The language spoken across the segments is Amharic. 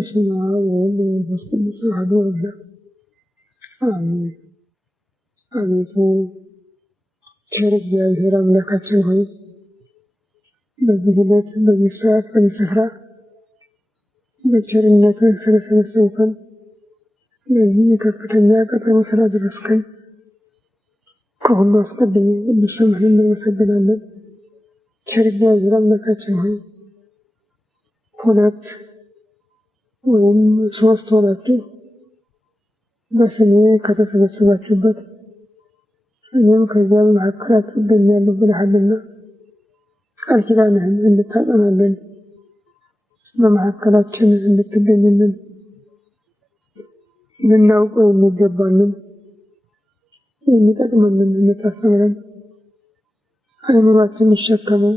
በስመ አብ ወወልድ ወመንፈስ ቅዱስ አሐዱ አምላክ አሜን። አቤቱ ቸር እግዚአብሔር አምላካችን ሆይ በዚህ ዕለት በዚህ ሰዓት በዚህ ስፍራ በቸርነትህ ስለሰበሰብከን ለዚህ የከፍተኛ ቀጠሮ ስላደረስከን ከሁሉ አስቀድሜ ቅዱስ ስምህን እናመሰግናለን። ቸር እግዚአብሔር አምላካችን ሆይ ሁለት ወይም ሶስት ሆናችሁ በስሜ ከተሰበሰባችሁበት እኔም ከዚያ በመካከላችሁ እገኛለሁ ብለሃልና ቃል ኪዳንህን እንድታጸናለን በመካከላችን እንድትገኝልን ልናውቀው የሚገባንን የሚጠቅመንን እንድታስተምረን አእምሯችን ይሸከመው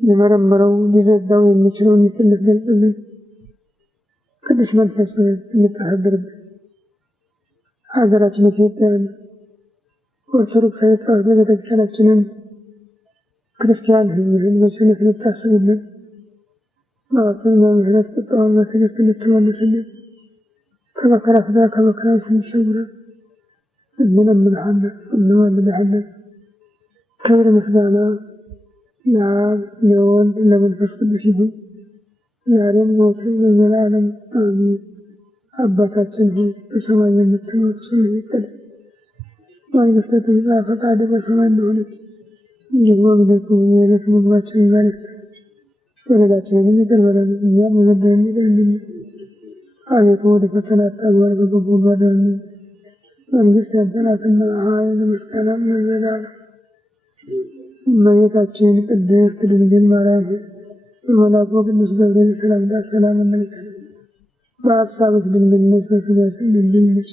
የመረመረው ሊረዳው የሚችለውን እንድትገልጽልን ቅዱስ መንፈስህን እንድታሳድርብን ሀገራችን ኢትዮጵያን ኦርቶዶክሳዊ ተዋሕዶ ቤተክርስቲያናችንን ክርስቲያን ሕዝብህን በቸርነት እንድታስብልን ማዕቱን በምህረት ቁጣውን በትዕግስት እንድትመልስልን ከመከራ ሥጋ ከመከራ ስንሰውረን እንለምንሃለን እንማልድሃለን። ክብር ምስጋና ለአብ ለወልድ ለመንፈስ ቅዱስ ይሁን ዛሬም ዘወትርም ለዘላለሙ አሜን። አባታችን ሆይ በሰማይ የምትኖር ስምህ ይቀደስ፣ መንግሥትህ ትምጣ፣ ፈቃድህ በሰማይ እንደሆነች እንዲሁ በምድር ትሁን። የዕለት ምግባችንን ዛሬ ስጠን፣ በደላችንን ይቅር በለን እኛም የበደሉንን ይቅር እንደምንል። አቤቱ ወደ ፈተና አታግባን ከክፉ ሁሉ አድነን። መንግሥት ያንተ ናትና ኃይል ምስጋናም ለዘላለሙ። እመቤታችን ቅድስት ድንግል ማርያም ሆይ በመልአኩ ቅዱስ ገብርኤል ሰላምታ ሰላም እንልሻለን። በሐሳብሽ ድንግል ነሽ፣ በሥጋሽም ድንግል ነሽ።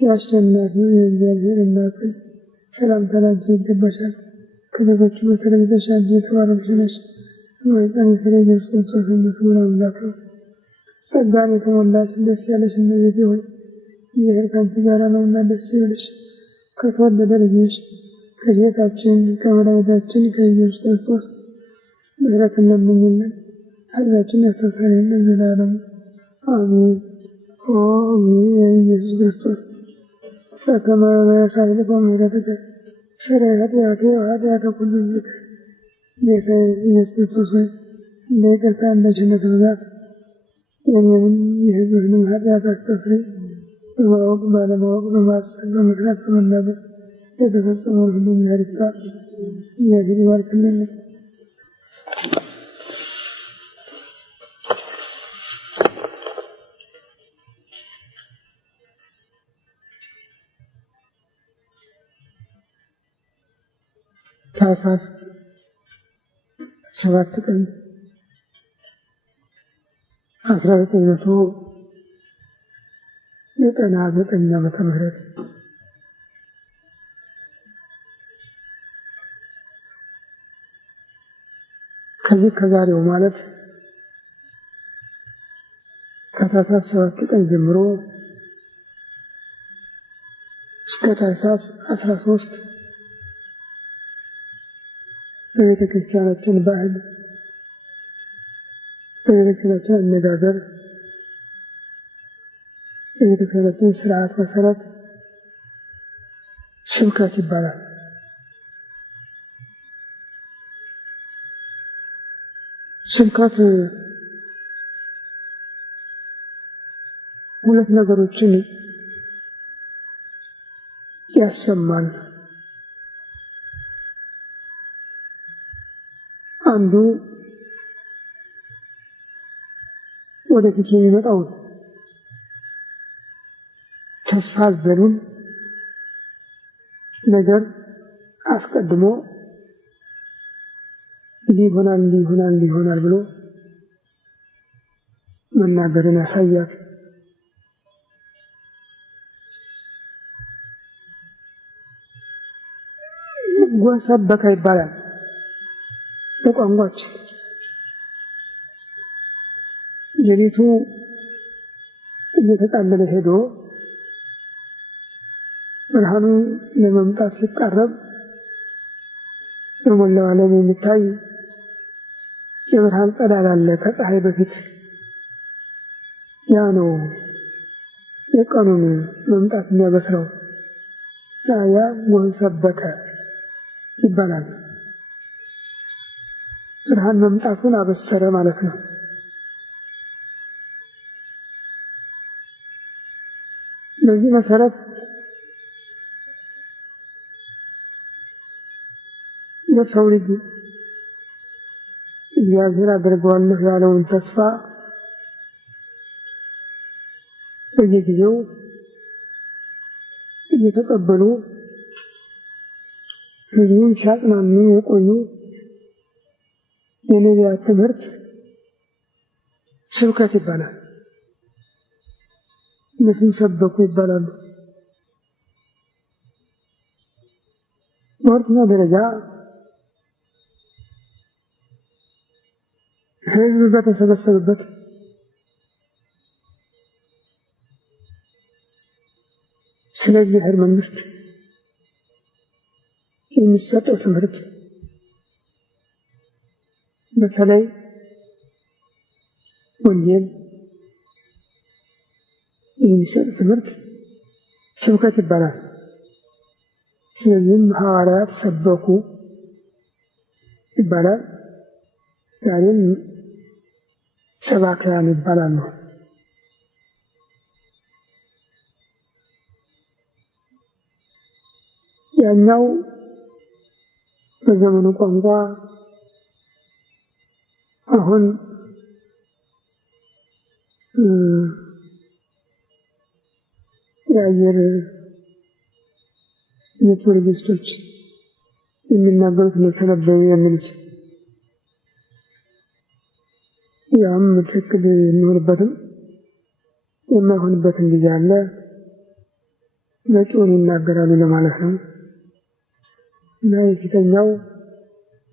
የአሸናፊው የእግዚአብሔር እናት ሆይ ሰላምታ ላንቺ ይገባሻል። ከሴቶች ሁሉ ተለይተሽ አንቺ የተባረክሽ ነሽ፣ የማኅፀንሽ ፍሬ ኢየሱስ ክርስቶስ የምስጉን አምላክ ነው። ጸጋን የተሞላሽ ደስ ያለሽ እመቤቴ ሆይ እግዚአብሔር ከአንቺ ጋር ነውና ደስ ይበልሽ። ከተወደደ ልጅሽ ከጌታችን ከመድኃኒታችን ከኢየሱስ ክርስቶስ ምሕረትን ለምኝልን ኃጢአታችንን ያስተሰርይልን ለዘላለሙ አሜን። ኦ ኢየሱስ ክርስቶስ በከመ በሳህልከ ምሕረትከ ስረይ ኃጢአቴ ወኃጢአተ ኩሉ ሕዝብ። ጌታዬ ኢየሱስ ክርስቶስ ሆይ እንደ ይቅርታ እንደ ቸርነትህ ብዛት የእኔንም የሕዝብህንም ኃጢአት አስተስርይ። በማወቅ ባለማወቅ በማሰብ በምክንያት በመናገር የተፈጸመውን ሁሉ እግዚአብሔር ይፍታ። እግዚአብሔር ይባርክልን። ታኅሳስ 7 ቀን 1999 ዓመተ ምህረት ከዚህ ከዛሬው ማለት ከታኅሳስ 7 ቀን ጀምሮ እስከ ታኅሳስ 13 በቤተ ክርስቲያናችን ባህል በቤተ ክርስቲያናችን አነጋገር በቤተ ክርስቲያናችን ስርዓት መሰረት ሽምከት ይባላል። ሽምከት ሁለት ነገሮችን ያሰማል። አንዱ ወደፊት የሚመጣው ተስፋ አዘሉን ነገር አስቀድሞ እንዲህ ይሆናል ብሎ መናገርን ያሳያል። ሰበካ ይባላል በቋንቋችን። ሌሊቱ እየተጣለለ ሄዶ ብርሃኑ ለመምጣት ሲቃረብ በሞላው ዓለም የሚታይ የብርሃን ጸዳል አለ ከፀሐይ በፊት ያ ነው የቀኑን መምጣት የሚያበስረው። ያ ወሰበከ ይባላል። ብርሃን መምጣቱን አበሰረ ማለት ነው። በዚህ መሰረት የሰው ልጅ እግዚአብሔር አድርገዋለሁ ያለውን ተስፋ በየጊዜው እየተቀበሉ ህዝቡን ሲያጽናኑ የቆዩ የነቢያት ትምህርት ስብከት ይባላል። እነሱም ሰበኩ ይባላሉ። በሁለተኛ ደረጃ ህዝብ በተሰበሰበበት ስለ እግዚአብሔር መንግስት የሚሰጠው ትምህርት በተለይ ወንጌል የሚሰጥ ትምህርት ስብከት ይባላል። ስለዚህም ሐዋርያት ሰበኩ ይባላል። ዛሬም ሰባክያን ይባላሉ። ያኛው በዘመኑ ቋንቋ አሁን የአየር ሜትሮሎጂስቶች የሚናገሩት ነው ተነበዩ የሚሉት። ያም ትክክል የሚሆንበትም የማይሆንበትም ጊዜ አለ። መጪውን ይናገራሉ ለማለት ነው። እና የፊተኛው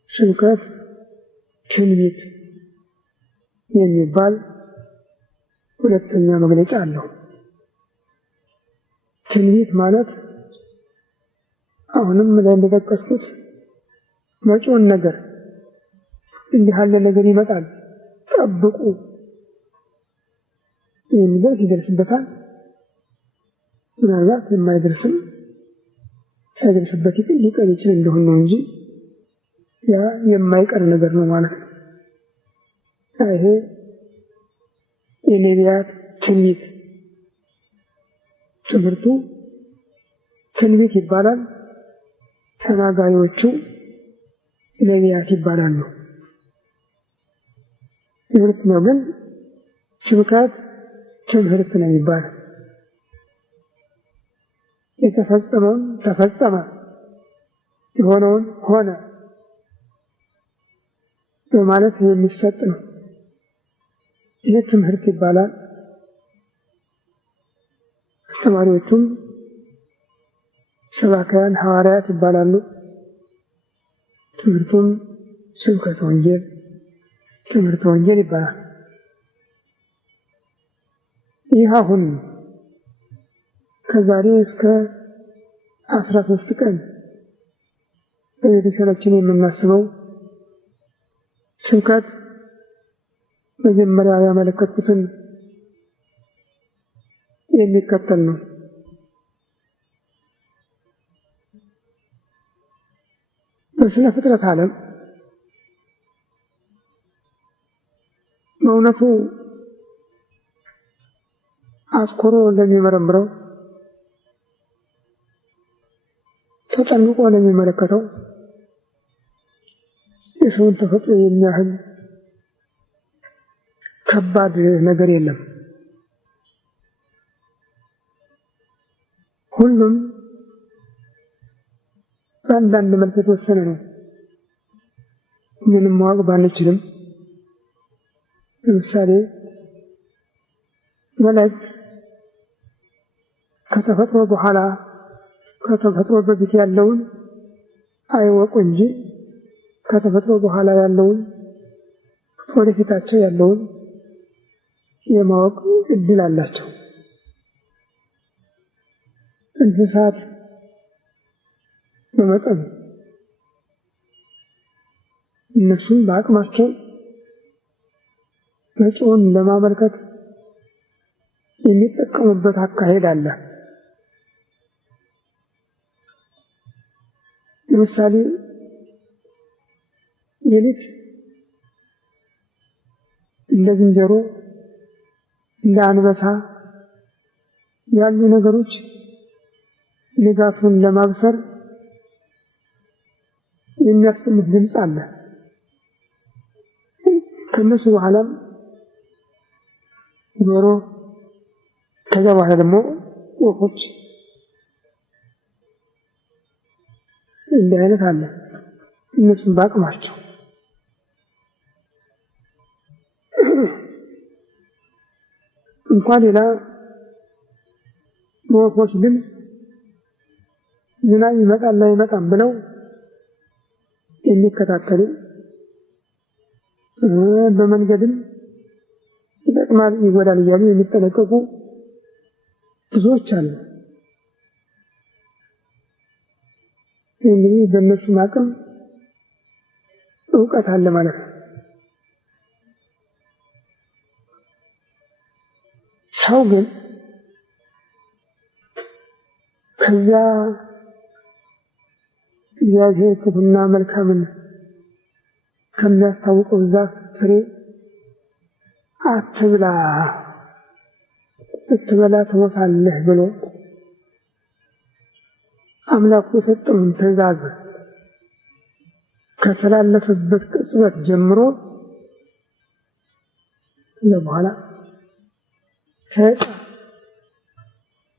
ስብከት ትንቢት የሚባል ሁለተኛ መግለጫ አለው። ትንቢት ማለት አሁንም ላይ እንደጠቀስኩት መጪውን ነገር እንዲህ ያለ ነገር ይመጣል ጠብቁ የሚደርስ ይደርስበታል። ምናልባት የማይደርስም ሳይደርስበት ሊቀር ይችል እንደሆነ ነው እንጂ ያ የማይቀር ነገር ነው ማለት ነው። ይሄ የነቢያት ትንቢት ትምህርቱ ትንቢት ይባላል። ተናጋሪዎቹ ነቢያት ይባላሉ። የሁለተኛው ግን ስብከት ትምህርት ነው የሚባለው። የተፈጸመውን ተፈጸመ፣ የሆነውን ሆነ በማለት የሚሰጥ ነው። ይህ ትምህርት ይባላል። አስተማሪዎቹም ሰባክያን ሐዋርያት ይባላሉ። ትምህርቱም ስብከተ ወንጌል ትምህርተ ወንጌል ይባላል። ይህ አሁን ከዛሬ እስከ 13 ቀን በቤተክርስቲያናችን የምናስበው ስብከት መጀመሪያ ያመለከትኩትን የሚከተል ነው። በስነ ፍጥረት ዓለም በእውነቱ አትኩሮ ለሚመረምረው ተጠንቅቆ ለሚመለከተው የሰውን ተፈጥሮ የሚያህል ከባድ ነገር የለም። ሁሉም በአንዳንድ መልክ የተወሰነ ነው። ምንም ማወቅ ባንችልም ለምሳሌ መላእክት ከተፈጥሮ በኋላ ከተፈጥሮ በፊት ያለውን አይወቁ እንጂ ከተፈጥሮ በኋላ ያለውን ወደፊታቸው ያለውን የማወቅ እድል አላቸው። እንስሳት በመጠኑ እነሱም በአቅማቸው መጪውን ለማመልከት የሚጠቀሙበት አካሄድ አለ። ለምሳሌ ሌሊት እንደ ዝንጀሮ እንደ አንበሳ ያሉ ነገሮች ንጋቱን ለማብሰር የሚያሰሙት ድምፅ አለ። ከነሱ በኋላም ዶሮ፣ ከዛ በኋላ ደግሞ ወፎች እንዲህ አይነት አለ። እነሱም በአቅማቸው እንኳን ሌላ ወፎች ድምፅ ዝናብ ይመጣል አይመጣም ብለው የሚከታተሉ በመንገድም ይጠቅማል ይጎዳል እያሉ የሚጠነቀቁ ብዙዎች አሉ። እንግዲህ በእነሱ አቅም እውቀት አለ ማለት ነው። ሰው ግን ከዚያ እግዚአብሔር ክፉና መልካምን ከሚያስታውቀው ዛፍ ፍሬ አትብላ ብትበላ ትሞታለህ ብሎ አምላኩ የሰጠውን ትእዛዝ ከተላለፈበት ቅጽበት ጀምሮ ለበኋላ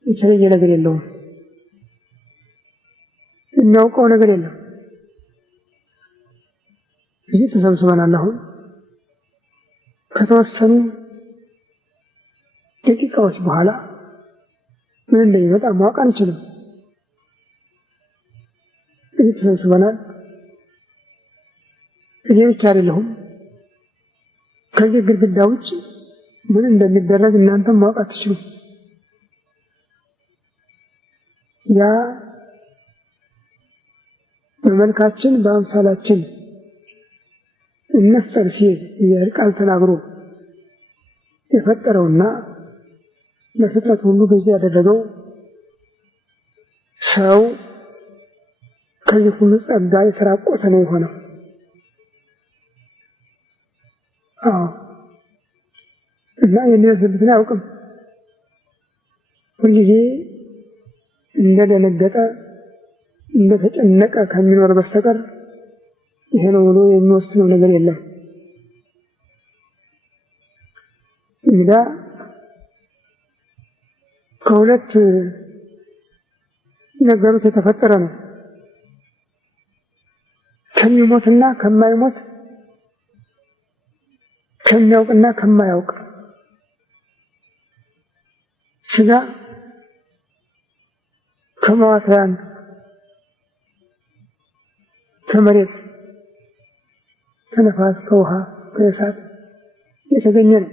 የተለየ ነገር የለውም። የሚያውቀው ነገር የለም። እዚህ ተሰብስበናል። አሁን ከተወሰኑ ደቂቃዎች በኋላ ምን እንደሚመጣ ማወቅ አንችልም። እዚህ ተሰብስበናል። እኔ ብቻ አይደለሁም። ከዚህ ግድግዳ ውጭ ምን እንደሚደረግ እናንተም ማወቅ አትችሉም። ያ በመልካችን በአምሳላችን እንፍጠር ሲል እግዚአብሔር ቃል ተናግሮ የፈጠረውና ለፍጥረት ሁሉ ገዢ ያደረገው ሰው ከዚህ ሁሉ ጸጋ የተራቆተ ነው የሆነው። እና የሚደርስበትን አያውቅም። ሁልጊዜ እንደደነገጠ እንደተጨነቀ ከሚኖር በስተቀር ይሄ ነው ብሎ የሚወስነው ነገር የለም። እንግዲህ ከሁለት ነገሮች የተፈጠረ ነው። ከሚሞትና ከማይሞት፣ ከሚያውቅና ከማያውቅ ስጋ ከመዋዕያን ከመሬት ከነፋስ ከውሃ ከእሳት የተገኘ ነው።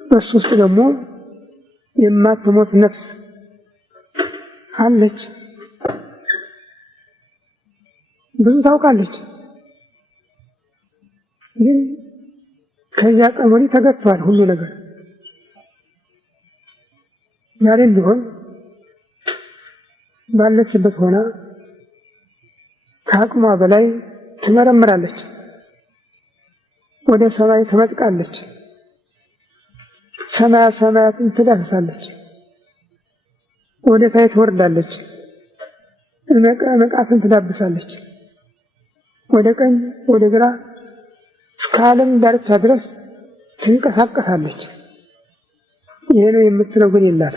በሱ ውስጥ ደግሞ የማትሞት ነፍስ አለች። ብዙ ታውቃለች፣ ግን ከዚያ ቀን ወዲህ ተገጥቷል ሁሉ ነገር። ዛሬም ቢሆን ባለችበት ሆና ከአቅሟ በላይ ትመረምራለች፣ ወደ ሰማይ ትመጥቃለች፣ ሰማያ ሰማያትን ትዳስሳለች፣ ወደ ታች ትወርዳለች፣ መቃትን ትዳብሳለች፣ ወደ ቀኝ ወደ ግራ እስከ ዓለም ዳርቻ ድረስ ትንቀሳቀሳለች። ይሄ ነው የምትለው ግን የላት።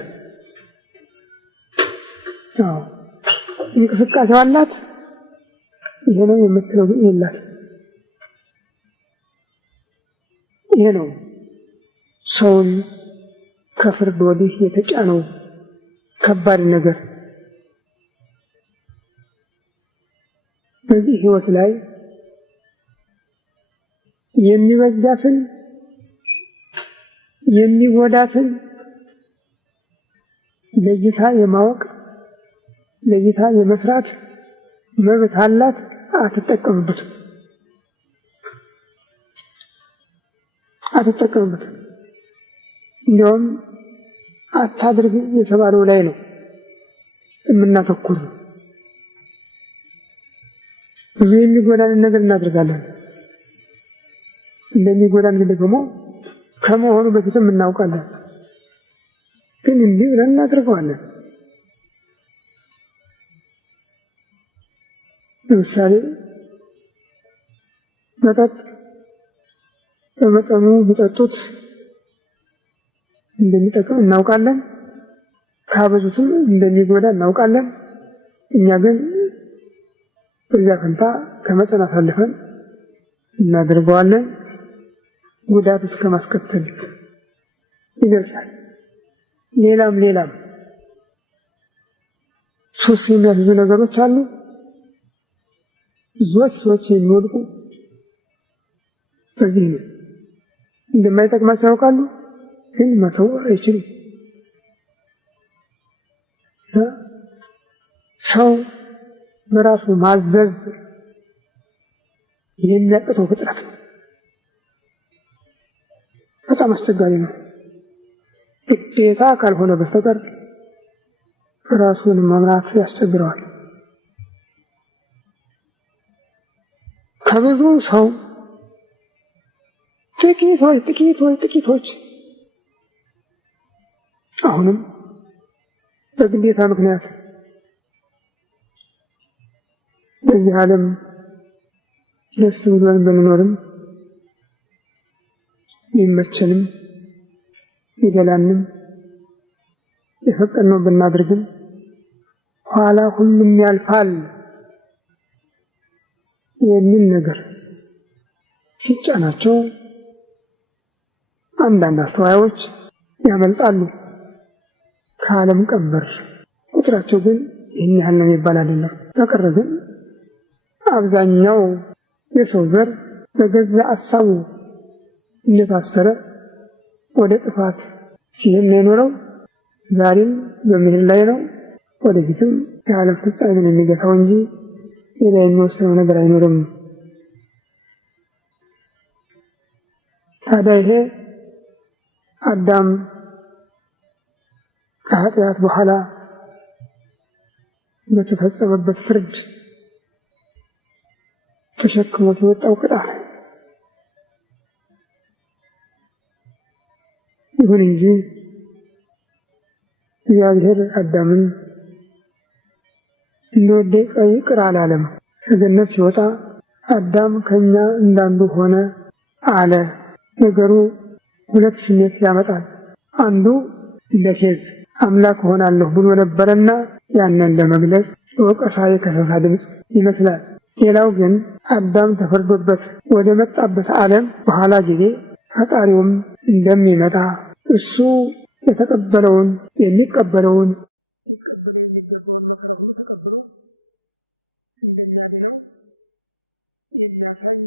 እንቅስቃሴው አላት። ይሄ ነው የምትለው ግን የላት። ይሄ ነው ሰውን ከፍርድ ወዲህ የተጫነው ከባድ ነገር። በዚህ ህይወት ላይ የሚበጃትን የሚጎዳትን ለይታ የማወቅ ለይታ የመስራት መብት አላት። አትጠቀምበትም። እንዲያውም አታድርግ የተባለው ላይ ነው የምናተኩር። ብዙ የሚጎዳንን ነገር እናደርጋለን። እንደሚጎዳን ግን ደግሞ ከመሆኑ በፊትም እናውቃለን። ግን እንዲህ ብለን እናደርገዋለን። ለምሳሌ መጠጥ በመጠኑ ቢጠጡት እንደሚጠቅም እናውቃለን። ካበዙትም እንደሚጎዳ እናውቃለን። እኛ ግን በዚያ ፈንታ ከመጠን አሳልፈን እናደርገዋለን። ጉዳት እስከ ማስከተል ይደርሳል። ሌላም ሱስ የሚያስይዙ ነገሮች አሉ። ብዙዎች ሰዎች የሚወድቁ በዚህ ነው። እንደማይጠቅማቸው ያውቃሉ፣ ግን መተው አይችሉም። ሰው በራሱ ማዘዝ የሚያቅተው ፍጥረት ነው። በጣም አስቸጋሪ ነው። ግዴታ ካልሆነ በስተቀር ራሱን መምራት ያስቸግረዋል። ከብዙ ሰው ጥቂቶች አሁንም በግዴታ ምክንያት በዚህ ዓለም ደስ ብሎን ብንኖርም ይመቸንም ይገላንም የፈቀድነው ብናደርግም ኋላ ሁሉም ያልፋል የሚል ነገር ሲጫናቸው አንዳንድ አስተዋዮች ያመልጣሉ ከዓለም ቀንበር። ቁጥራቸው ግን ይህን ያህል ነው የሚባል አይደለም። በቀረ ግን አብዛኛው የሰው ዘር በገዛ ሀሳቡ እንደታሰረ ወደ ጥፋት ሲሄድ ነው የኖረው። ዛሬም በመሄድ ላይ ነው። ወደፊትም የዓለም ፍጻሜን የሚገታው እንጂ ሌላ የሚወስነው ነገር አይኖርም። ታዲያ ይሄ አዳም ከኃጢአት በኋላ በተፈጸመበት ፍርድ ተሸክሞት የወጣው ቅጣት። ይሁን እንጂ እግዚአብሔር አዳምን እንደወደቀ ይቅር አላለም። ከገነት ሲወጣ አዳም ከኛ እንዳንዱ ሆነ አለ። ነገሩ ሁለት ስሜት ያመጣል። አንዱ ለፌዝ አምላክ ሆናለሁ ብሎ ነበርና ያንን ለመግለጽ ወቀሳ የከሰሳ ድምፅ ይመስላል። ሌላው ግን አዳም ተፈርዶበት ወደ መጣበት ዓለም በኋላ ጊዜ ፈጣሪውም እንደሚመጣ እሱ የተቀበለውን የሚቀበለው የሚገባውን መከራ ሁሉ ተቀብሎ እንደሚያድነው የሚያሳይ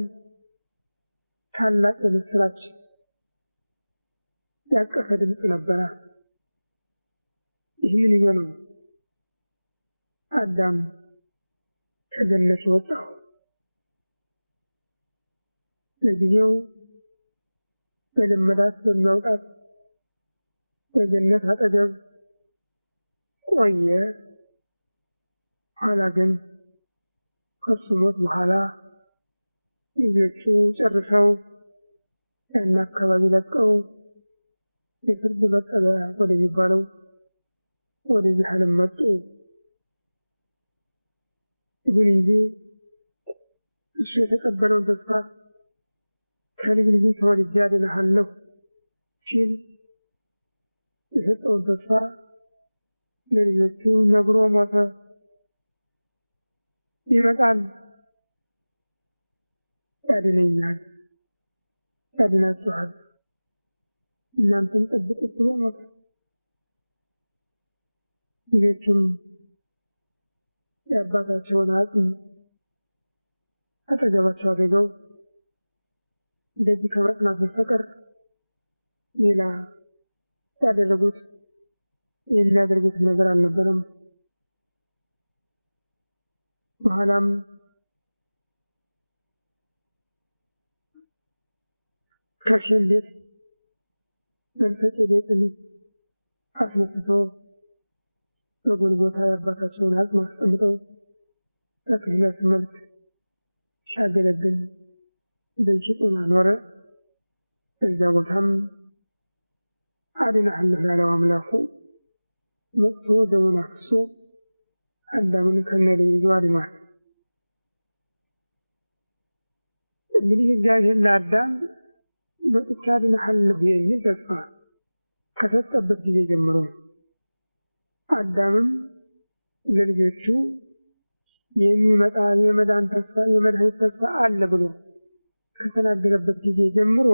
ታላቅ የምስራች ያቀፈ ድምፅ ነበረ። ይህን ይዞ ነው አዳም ከገነት የወጣው። ለጊዜው በለመዳት በሚያውቃት በገነት አጠገብ ቆየ። ኋላ ግን ከሱ ሞት በኋላ ልጆቹ ጨርሰው ያን አካባቢ ለቀው የፍርድ መጠለያ ወደሚባለው ወደዚህ ዓለም መጡ። ይሁን እንጂ እሱ የተቀበለውን ተስፋ ከልጅ ልጅ ተወልጄ አድንሃለሁ ሲል የሰጠውን ተስፋ ለልጆቹ ነግሮ ሞተ። ይመጣል፣ ያድነኛል፣ ያድናችኋል፣ እናንተም ጠብቁት ብሎ ሞተ። ልጆቹም የአባታቸውን አጽም አጠገባቸው አድርገው እንደዚህ ከመጽናት በስተቀር ሌላ ያደረጉት የሚያደርጉት ነገር አልነበረም። በኋላም ከሴም ቤት መንፈስ ቤትን አስነስቶ በጎልጎታ ያባታቸውን አጽም አስቀምጠው በክህነት መልክ ሲያገለግል በሽጥና ኖረ። በዚያ ቦታም አድነሃለሁ ያለው አምላኩ መጥቶ ደሙን አፍሶ አዳምን ከነልጁ አድኗል። እንግዲህ እግዚአብሔር ለአዳም መጥቻ አድነሃለሁ የሚል ተስፋ ከሰጠበት ጊዜ ጀምሮ አዳምም ለልጆቹ የሚመጣ የመዳን ተስፋ የመድኃኒት ተስፋ አለ ብሎ ከተናገረበት ጊዜ ጀምሮ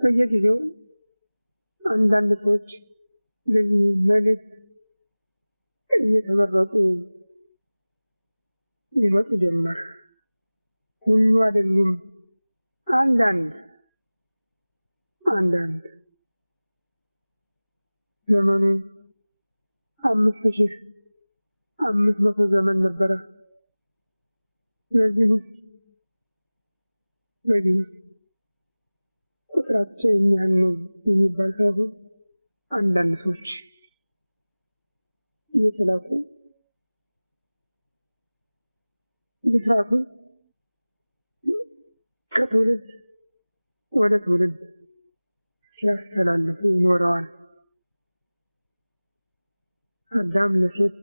በየጊዜው አንዳንድ ሰዎች ለዚህ መልእክት እየተመረጡ ይመጡ ጀመር። ሁሉ አይደሉም፣ አንዳንድ ዘመኑ 5500 ዘመን ነበረ። በዚህ ውስጥ ቁጥራቸው የሚያህል ነው የሚባል ሳይሆን አንዳንድ ሰዎች እየተላኩ ብስራቱ ከትውልድ ወደ ትውልድ ሲያስተላልፉ ይኖረዋል። አዳም ለሴት፣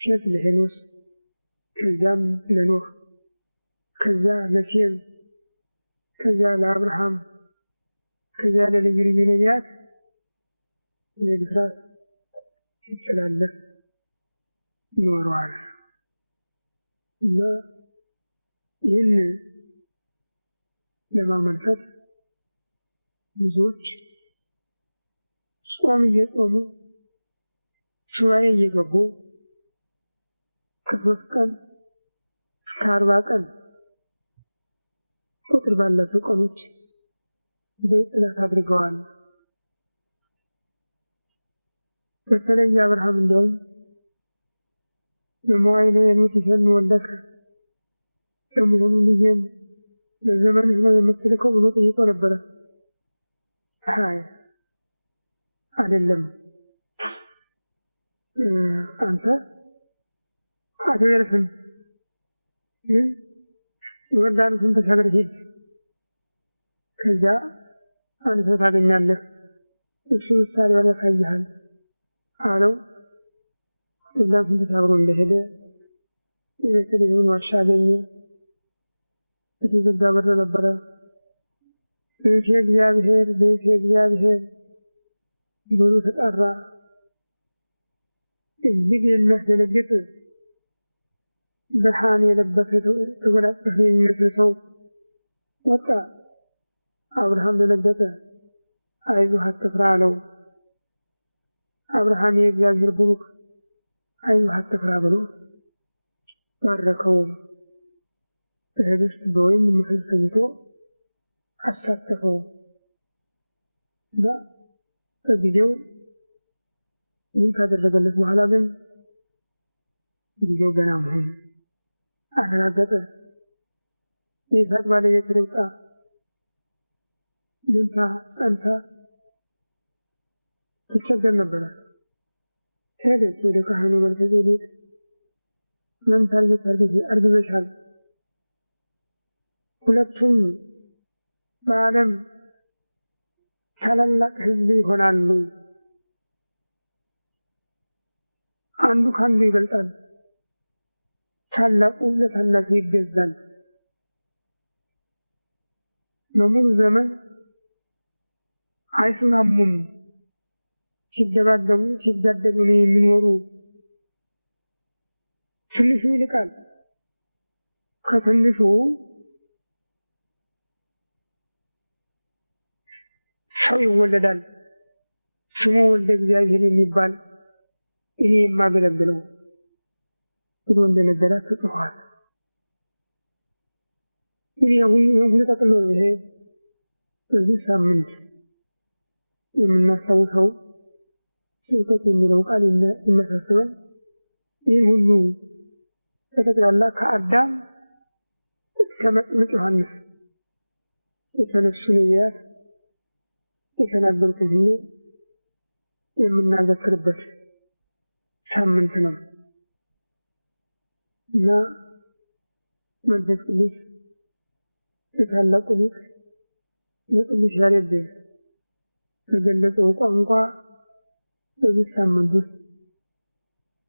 ሴት ለሄኖስ፣ ከዚያም ለኖህ፣ ከዚያ ለሴም፣ ከዚያ ለአብርሃም፣ ከዚያ ለልዩ ልዩ ነቢያት የብስራት ሲተላለፍ ይኖረዋል እና ይህንን ለማመልከት ብዙዎች ጾም እየጾሙ ሱባኤ እየገቡ ከ3 ቀን እስከ 40 ቀን ቁጥር ባላቸው ቀኖች በጥናት አድርገዋል። በተለይ አብርሃም እንደውም በመዋዕለ ሞት ወለከ ለመሆኑ ልጄን በዘመንህ ነው የምትልከው ብሎ ጠይቆ ነበረ። አይ አይደለም፣ አንተ አትደርስም፣ ግን ዮርዳኖስን ተሻግረህ ሂድ፣ ከዚያ አንተ ታገኛለህ፣ እሱ ምሳሌውን ያሳይሃል አለው። ዮርዳኖስን ተሻግሮ እንደሄደ የቤተልሔምን ዋሻ አገኘ። የተዘጋ በር ነበረ። ቤተ እግዚአብሔር ብሎ ተጣራ። እጅግ የሚያስደነግጥ ብርሃን የለበሰ ተጎናጸፈ የሚመስል ሰው ወጣ። አብርሃም ደነገጠ። አይዞህ አትፍራ አለው። አብርሃም የእግዚአብሔር ቡሩክ አይዞህ አትፍራ ብሎ ባረከው። በህብስት በወይን ምክር ሰኝቶ አሳተፈው እና በጊዜው ይህን ካደረገለት በኋላ ግን ጊዜው ገና መሆን አረጋገጠ። የይስሐቅ ባለቤት ርብቃ መንታ ጸንሳ ትቸገር ነበረ። ሄደች ወደ ካህኑ መልከጼዴቅ መንታ ልጆች አርግዘሻል፣ ሁለቱም በዓለም ታላላቅ ሕዝብ ይሆናሉ፣ አንዱ ከአንዱ ይበልጣል፣ ታላቁ ለታላቁ ይገዛል። በሙሉ ዘመን አይስማሙም፣ ሲደባደቡ ሲጋደሉ ነው የሚኖሩ። ትንሹ ይልቃል፣ ከትንሹ ሰው ይወለዳል፣ ስሙ ወልደ እግዚአብሔር የሚባል እኔ የማገለግለው ብሎ እንደነገራት ተጽፏል። እንግዲህ ሁሉ ጠቅሎ ይሄ በዚህ ሳምንት የምናስታውሰው ስብከት የሚለው ቃል የሚያሳስበን ይህ ሁሉ በጠቅላላ ከአዳም እስከ መጥምቅ ዮሐንስ የተነሱ ነቢያት የተናገሩትን ሁሉ የምናዘክርበት ሳምንት ነው እና መንፈስ ቅዱስ የታላቁ ሊቅ የቅዱስ ያሬድ በገለጸው ቋንቋ በዚህ ሳምንት ውስጥ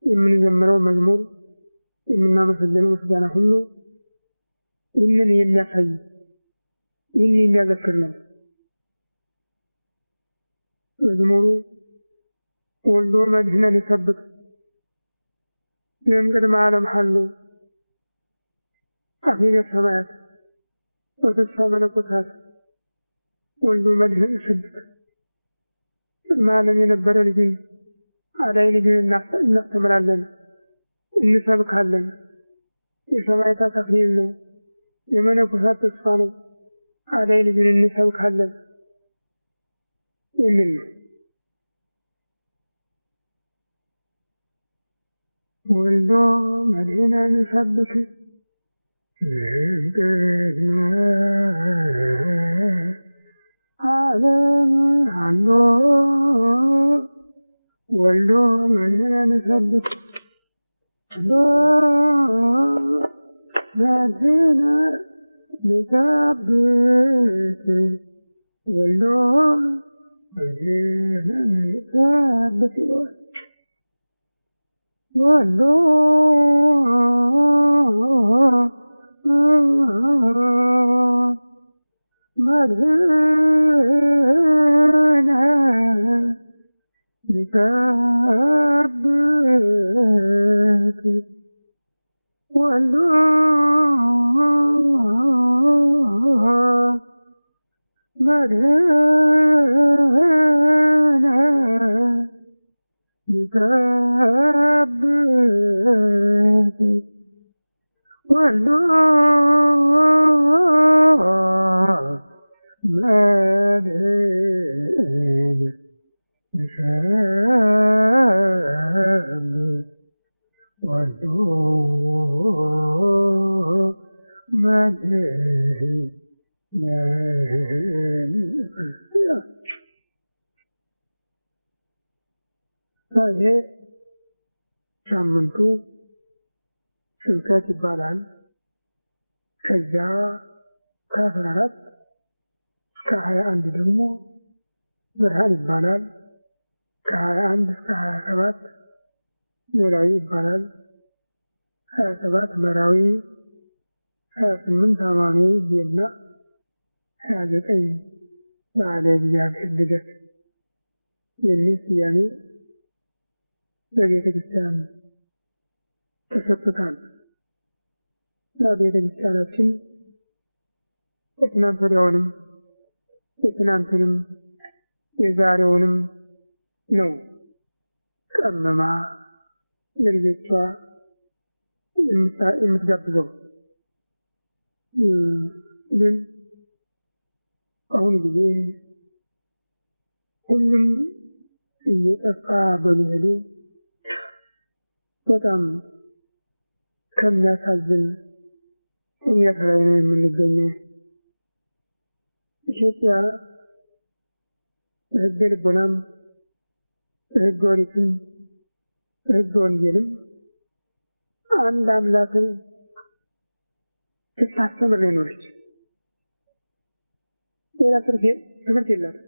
የምንዘምረው መዝሙር የምናመሰግነው ምስጋና ሁሉ ይህንን የሚያሳይ ይህን የሚያዘክር ነው። መዝሙሩ ወልዶ መድኅነ ሊሰብክ የእምቅድመ ዓለም ሀሎ አክሊለ ሰማያት ወተስፋ መለኮታት ወልዶ መድኅነ ሊሰብክ ቅድመ ዓለም የነበረ ልጅን አዳኝ ልጅን እናስተምራለን፣ እንሰብካለን። የሰማዕታት አክሊል ነው፣ የመነኮሳት ተስፋ ነው። አዳኝ ልጅን እንሰብካለን የሚል ነው። ወልዶ መድኅነ ሊሰብክ እምቅድመ ዓለም ሀሎ ወልዶ መድኅነ ሊሰብክ መድኅነ ሊሰብክ ወልዶ መድኅነ ሊሰብክ ወልዶ መድኅነ ሊሰብክ ወልዶ መድኅነ ሊሰብክ ወልዶ መድኅነ ሊሰብክ ወልዶ መድኅነ ይሄ ሳምንቱ ስብከት ይባላል። ከዚያ ከ14 እስከ 21 ደግሞ ብርሃን ይባላል። ከ21 እስከ 27 ኖላዊ ይባላል። 27 መራዊ፣ 28 አማኑኤል ዜና፣ 29 በዓለ እግዚአብሔር ልደት የሚል ስያሜ በቤተ ክርስቲያን ተሰጥቶታል። ቤተ ክርስቲያናችን የትናንት ወዲያውንም የትናንትንም የዛሬውንም ነው ቀመማ ለልጆቿ የምትጋብዘው። ግን አሁን ጊዜ ሁሉም እየጠፋ በመሄዱ በጣም ከሚያሳዝን ሁኔታ ላይ ነው የምንገኘው። ኢትዮጵያ በሕገ ልቦናም በሕገ ኦሪትም በሕገ ወንጌልም አንድ አምላክን ስታስተምር ነው የኖረች። ሌላ ትምህርት የላትም።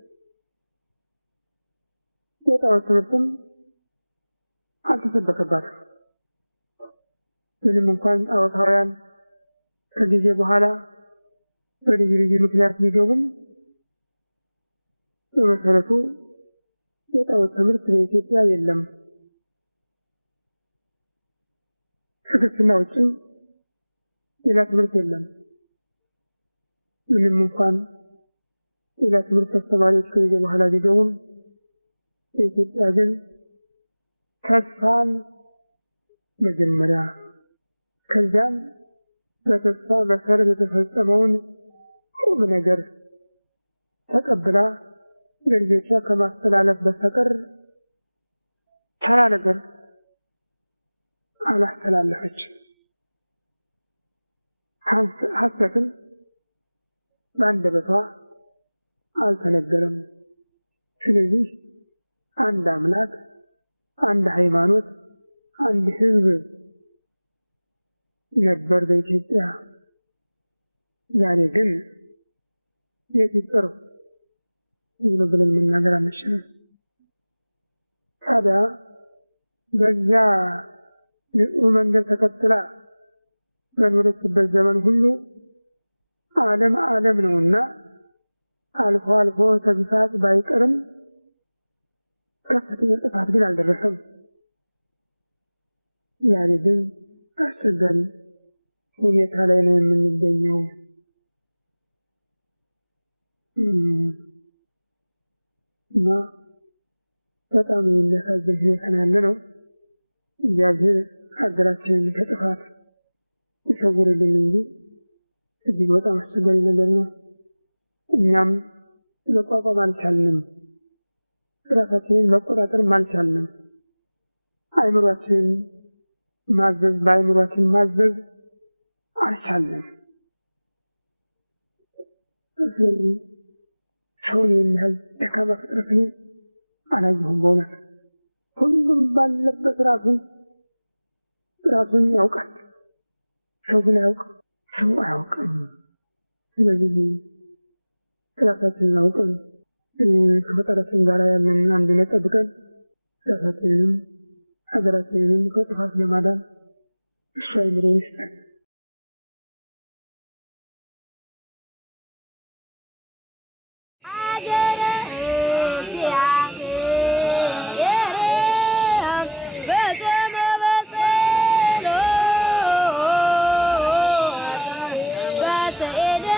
የጣዖት ትምህርትም አልተሰበከባትም። ምንም እንኳን ጣዖታውያን ከጊዜ በኋላ በልዩ ልዩ ምክንያት ቢገቡም በመሰረቱ የጣዖት ትምህርት በኢትዮጵያ የለም። ከክርስትና ውጭም ሌላ ትምህርት የለም። ምንም እንኳን ሌላ ትምህርት አስተማሪዎች ከጊዜ በኋላ ቢገቡም በኢትዮጵያ ግን ተስፋን መጀመሪያ ከዚያም በተስፋ መሰረት የተፈጸመውን ቁም ነገር ተቀብላ ለልጆቿ ከማስተላለፍ በስተቀር ተራ ነገር አላስተላለፈች። ሐሰትን በአንደበቷ አልተነገረም። ስለዚህ አንድ አምላክ አንድ ሃይማኖት አንድ ህዝብ ነበር በኢትዮጵያ ዛሬ ግን የትጠሩ ብለን መናገር አንችልም ታዲያ በዛ መንገድ ተከትላ በኖረችበት ዘመን ሁሉ ዓለም ነውና አልፎ አልፎ ተግሳጽ ባይቀርም ከፍተኛ ጥፋት ግን አልደረሰም ዛሬ ግን አስቸጋሪ ሁኔታ ላይ ነው የምንገኘው እና በጣም የሚያሳዝን ሁኔታ ነው እግዚአብሔር ሀገራችንን ከጥፋት ይሰውርልን እንጂ እጅግ በጣም አስቸጋሪ ነገር ነው እኛም መቋቋም አልቻልንም ራሳችንን መቆጣጠር አልቻልንም አይምሮአችንን ማዘዝ አልቻልንም ስለዚህ ሰውን የሚያህል ደካማ ፍጥረት አላየሁም በእውነት ሁሉም ባለበት ራሱን ያውቃል ሰው ግን አያውቅም ስለዚህ ራሳችንን አውቀን ከፈጣሪያችን ጋር ያለንን አንድነት ጠብቀን ራሳችንንም ሀገራችንንም ከጥፋት ለማዳን እሱ አይምሮ ይስጠን It